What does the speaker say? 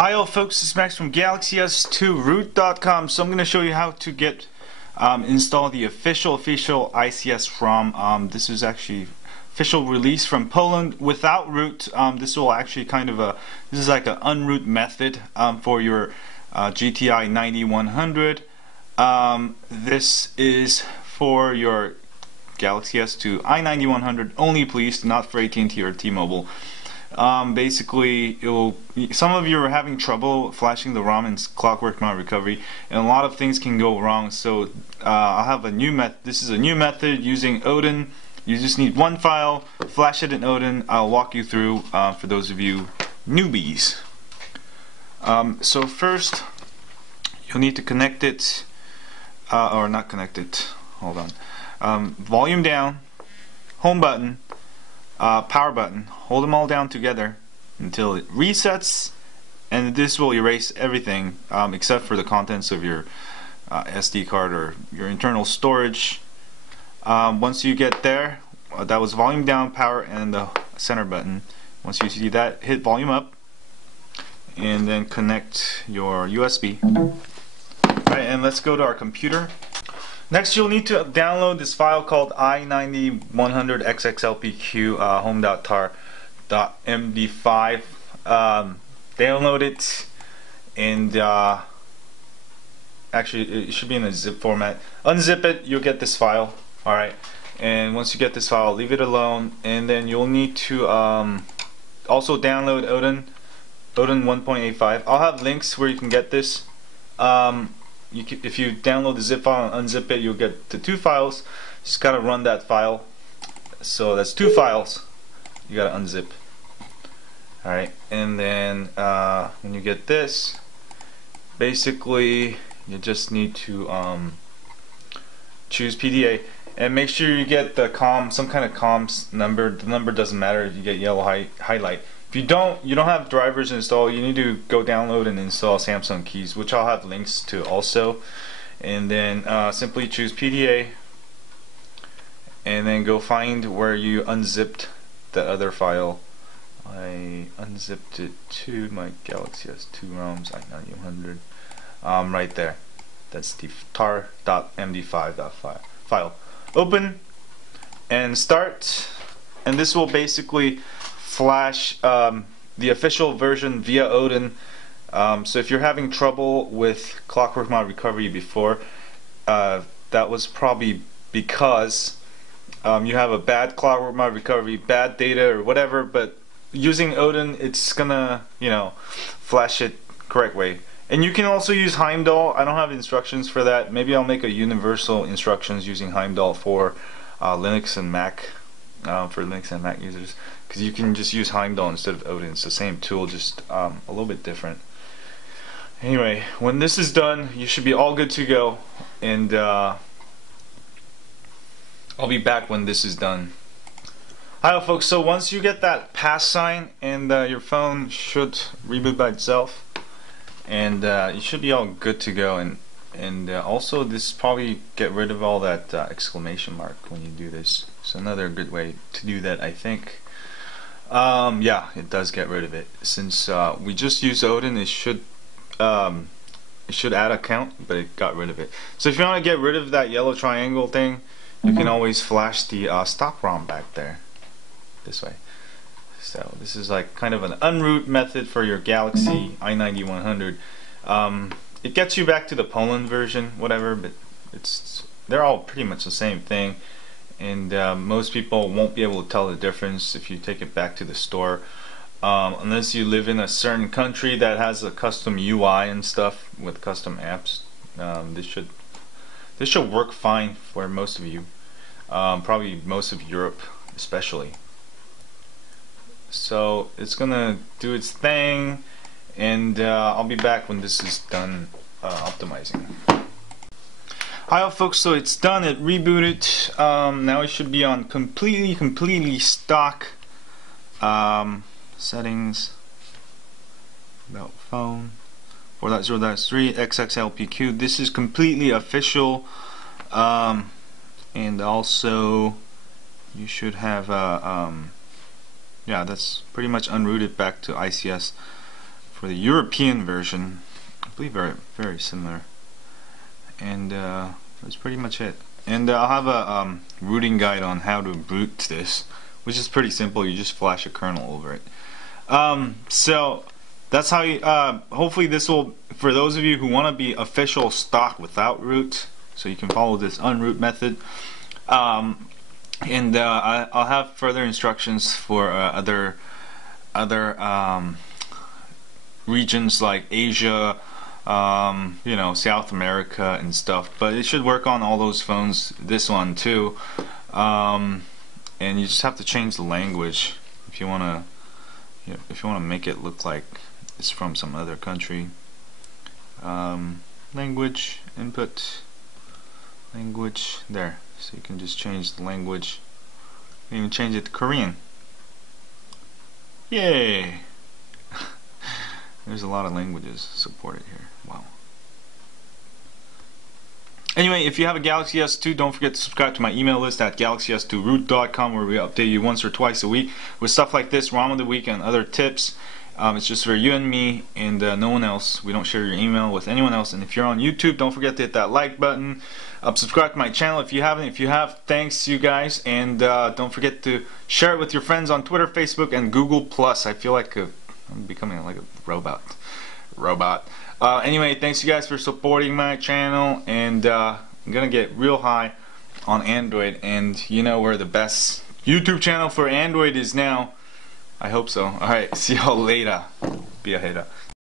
Hi all folks, this is Max from Galaxy S2 Root.com. So I'm going to show you how to get install the official ICS ROM. This is actually official release from Poland without root. This will actually this is like an unroot method for your GTI 9100. This is for your Galaxy S2 i9100 only, please, not for AT&T or T-Mobile. Basically, some of you are having trouble flashing the ROM in Clockwork Mod Recovery, and a lot of things can go wrong. So I'll have a new method. This is a new method using Odin. You just need one file, flash it in Odin. I'll walk you through for those of you newbies. So first, you'll need to connect it, or not connect it. Hold on. Volume down, home button. Power button, hold them all down together until it resets, and this will erase everything except for the contents of your SD card or your internal storage. Once you get there, that was volume down, power, and the center button. Once you see that, hit volume up and then connect your USB. Alright, and let's go to our computer. Next, you'll need to download this file called i9100 xxlpq home.tar.md5. Download it, and actually it should be in a zip format. Unzip it, you'll get this file. Alright, and once you get this file, leave it alone, and then you'll need to also download Odin 1.85. I'll have links where you can get this. If you download the zip file and unzip it, you'll get the two files. Just gotta run that file. So that's two files you gotta unzip. Alright, and then when you get this, basically you just need to choose PDA and make sure you get the some kind of comms number. The number doesn't matter if you get yellow highlight. If you don't have drivers installed, you need to go download and install Samsung keys, which I'll have links to also. And then simply choose PDA, and then go find where you unzipped the other file. I unzipped it to my Galaxy S2 ROMs i9100. Right there. That's the tar.md5 file. Open and start, and this will basically flash the official version via Odin. So if you're having trouble with Clockwork Mod Recovery before, that was probably because you have a bad Clockwork Mod Recovery, bad data or whatever, but using Odin, it's gonna, flash it correct way. And you can also use Heimdall. I don't have instructions for that. Maybe I'll make a universal instructions using Heimdall for Linux and Mac, for Linux and Mac users, because you can just use Heimdall instead of Odin. It's the same tool, just a little bit different. Anyway, when this is done, you should be all good to go, and I'll be back when this is done. Hi folks, so once you get that pass sign, and your phone should reboot by itself, and you should be all good to go, and also this probably get rid of all that exclamation mark when you do this. So another good way to do that, I think. Yeah, it does get rid of it. Since we just use Odin, it should add a count, but it got rid of it. So if you want to get rid of that yellow triangle thing, you can always flash the stock ROM back there, this way. So this is like kind of an unroot method for your Galaxy i9100. It gets you back to the Poland version, whatever, but they're all pretty much the same thing. And most people won't be able to tell the difference if you take it back to the store, unless you live in a certain country that has a custom UI and stuff with custom apps. This should work fine for most of you, probably most of Europe especially. So it's gonna do its thing, and I'll be back when this is done optimizing. Hi folks, so it's done, it rebooted. Now it should be on completely stock settings, about phone 4.0.3 xxlpq. This is completely official, and also you should have yeah, that's pretty much unrooted back to ICS for the European version. I believe very similar, and that's pretty much it. And I'll have a rooting guide on how to root this, which is pretty simple. You just flash a kernel over it. So that's how you, hopefully this will, for those of you who want to be official stock without root, so you can follow this unroot method. And I'll have further instructions for other regions like Asia, you know, South America and stuff. But it should work on all those phones. This one too. And you just have to change the language if you want to, you know, if you want to make it look like it's from some other country. Language input, language there. So you can just change the language. You can even change it to Korean. Yay! There's a lot of languages supported here. Wow. Anyway, if you have a Galaxy S2, don't forget to subscribe to my email list at galaxys2root.com, where we update you once or twice a week with stuff like this, ROM of the week, and other tips. It's just for you and me and no one else. We don't share your email with anyone else. And if you're on YouTube, don't forget to hit that like button. Subscribe to my channel if you haven't. If you have, thanks you guys. And don't forget to share it with your friends on Twitter, Facebook, and Google+. I feel like I'm becoming like a robot. Anyway, thanks you guys for supporting my channel. And I'm going to get real high on Android. And you know where the best YouTube channel for Android is now. I hope so. Alright, see y'all later. Be a hater.